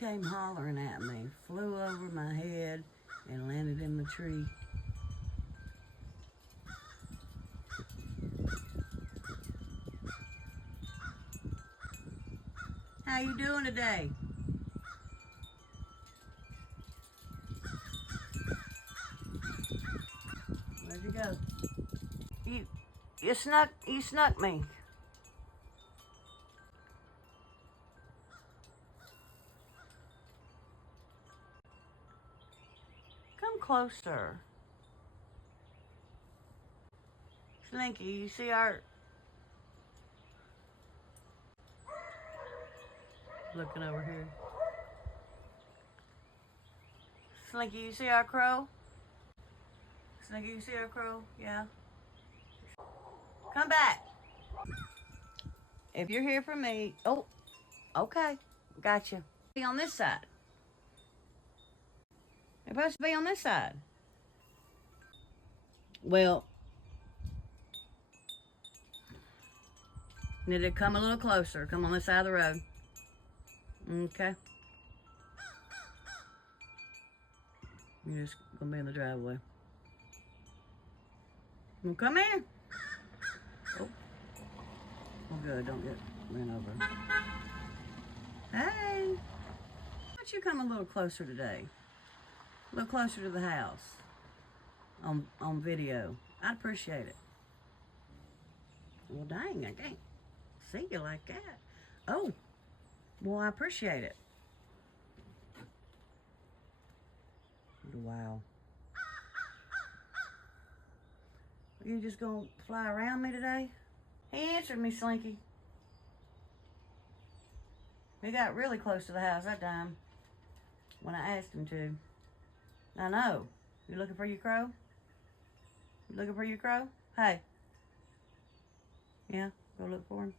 came hollering at me, flew over my head, and landed in the tree. How you doing today? Where'd you go? You snuck me. Come closer. Slinky, you see our... Looking over here. Slinky, you see our crow? Slinky, you see our crow? Yeah. Come back. If you're here for me... Oh, okay. Gotcha. Be on this side. You're supposed to be on this side. Well, need to come a little closer. Come on this side of the road. Okay. You're just gonna be in the driveway. Well, come in. Oh, good. Don't get ran over. Hey. Why don't you come a little closer today? A little closer to the house. On video. I'd appreciate it. Well, dang, I can't see you like that. Oh, well, I appreciate it. Wow. Are you just gonna fly around me today? He answered me, Slinky. He got really close to the house that time when I asked him to. I know. You looking for your crow? You looking for your crow? Hey. Yeah, go look for him.